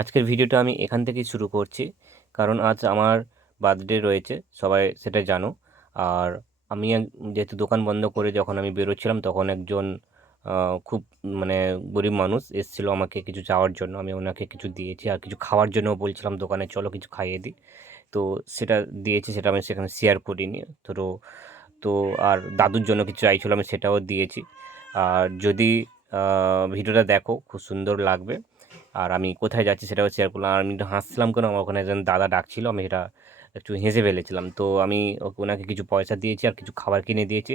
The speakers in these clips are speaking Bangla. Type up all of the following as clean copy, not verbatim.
আজকের ভিডিওটা আমি এখান থেকেই শুরু করছি, কারণ আজ আমার বার্থডে রয়েছে, সবাই সেটা জানো। আর আমি যেহেতু দোকান বন্ধ করে যখন আমি বেরোচ্ছিলাম, তখন একজন খুব মানে গরিব মানুষ এসেছিলো আমাকে কিছু চাওয়ার জন্য। আমি ওনাকে কিছু দিয়েছি, আর কিছু খাওয়ার জন্য বলছিলাম দোকানে চলো কিছু খাইয়ে দিই। তো সেটা দিয়েছি, সেটা আমি সেখানে শেয়ার করিনি। তো তো আর দাদুর জন্য কিছু চাইছিল, আমি সেটাও দিয়েছি। আর যদি ভিডিওটা দেখো, খুব সুন্দর লাগবে। আর আমি কোথায় যাচ্ছি সেটাও শেয়ার করলাম। আর আমি একটু হাসছিলাম কেন, আমার ওখানে একজন দাদা ডাকছিল, আমি এটা একটু হেসে ফেলেছিলাম। তো আমি ওনাকে কিছু পয়সা দিয়েছি আর কিছু খাবার কিনে দিয়েছি।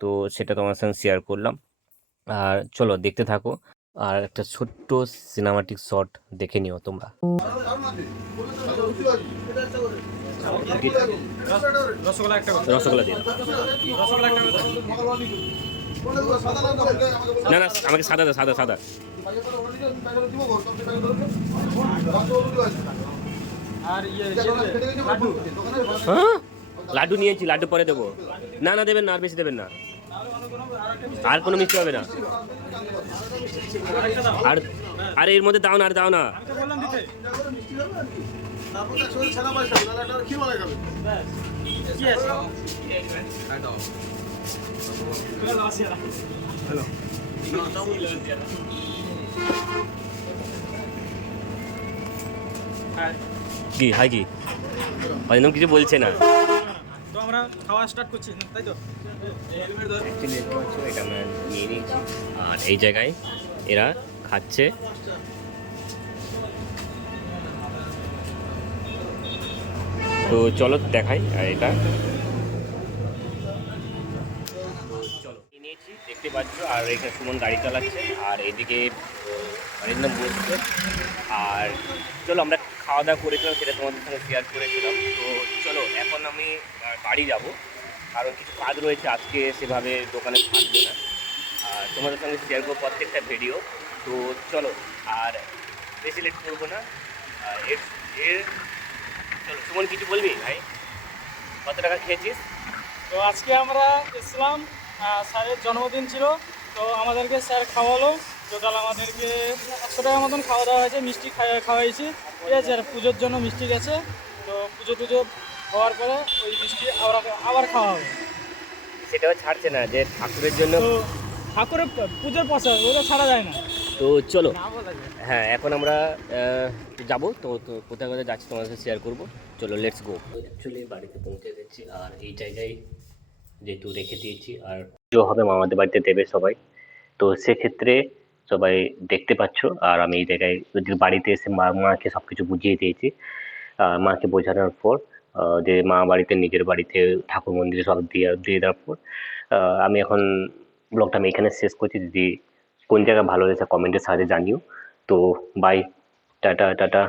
তো সেটা তোমার সঙ্গে শেয়ার করলাম। আর চলো দেখতে থাকো, আর একটা ছোট্ট সিনেমাটিক শট দেখে নিও তোমরা। রসগোল্লা দিয়ে দাও। না না, আমাকে সাদা দাও, সাদা সাদা। হ্যাঁ, লাড্ডু নিয়েছি, লাড্ডু পরে দেবো। না না, দেবেন না, আর বেশি দেবেন না। আর কোনো মিষ্টি হবে না। আর আর এর মধ্যে দাও না, আর দাও না। কি হাই কি অরিন্দম কিছু বলছে না। তো আমরা খাওয়া স্টার্ট করছি, তাই তো? অ্যাকচুয়ালি দেখতে পাচ্ছ, এটা আমরা নিয়ে নিয়েছি। আর এই জায়গায় এরা খাচ্ছে। তো চলো দেখাই। আর এটা চলো নিয়েছি, দেখতে পাচ্ছ। আর এটা সুমন গাড়ি চালাচ্ছে, আর এদিকে অরিন্দম বসছে। আর চলো, আমরা খাওয়া দাওয়া করেছিলাম, সেটা তোমাদের সঙ্গে শেয়ার করেছিলাম। তো চলো এখন আমি বাড়ি যাব, কারণ কিছু কাজ রয়েছে আজকে, সেভাবে দোকানে থাকবো না। আর তোমাদের সঙ্গে শেয়ার করবো প্রত্যেকটা ভিডিও। তো চলো, আর বেশি লেট করবো না। এর এর চলো, সুমন কিছু বলবি ভাই? কত টাকা খেয়েছিস? তো আজকে আমরা ইসলাম স্যারের জন্মদিন ছিল, তো আমাদেরকে স্যার খাওয়ালো। টোটাল আমাদেরকে 100 টাকার মতন খাওয়া দাওয়া হয়েছে, মিষ্টি খাওয়াইছি, ঠিক আছে। আর পুজোর জন্য মিষ্টি গেছে, তো পুজো টুজো হওয়ার পরে ওই মিষ্টি আবার খাওয়া হবে। সেটাও ছাড়ছে না যে ঠাকুরের জন্য। তো ঠাকুরের পুজোর প্রসাদ ওটা ছাড়া যায় না। তো চলো, হ্যাঁ এখন আমরা যাবো। তো তো কোথায় কোথায় যাচ্ছি তোমাদের সাথে শেয়ার করবো। চলো লেটস গো। অ্যাকচুয়ালি বাড়িতে পৌঁছে গেছি, আর এই জায়গায় যেহেতু রেখে দিয়েছি, আর পুজো হবে মামাদের বাড়িতে দেবে সবাই। তো সেক্ষেত্রে সবাই দেখতে পাচ্ছ। আর আমি এই জায়গায় যদি বাড়িতে এসে মাকে সব কিছু বুঝিয়ে দিয়েছি। মাকে বোঝানোর পর যে মা বাড়িতে, নিজের বাড়িতে ঠাকুর মন্দিরে সব দিয়ে দিয়ে দেওয়ার পর আমি এখন ব্লগটা আমি এখানে শেষ করছি। যদি কোন জায়গা ভালো লেগেছে কমেন্টের সাহায্যে জানিও। তো বাই, টাটা টাটা।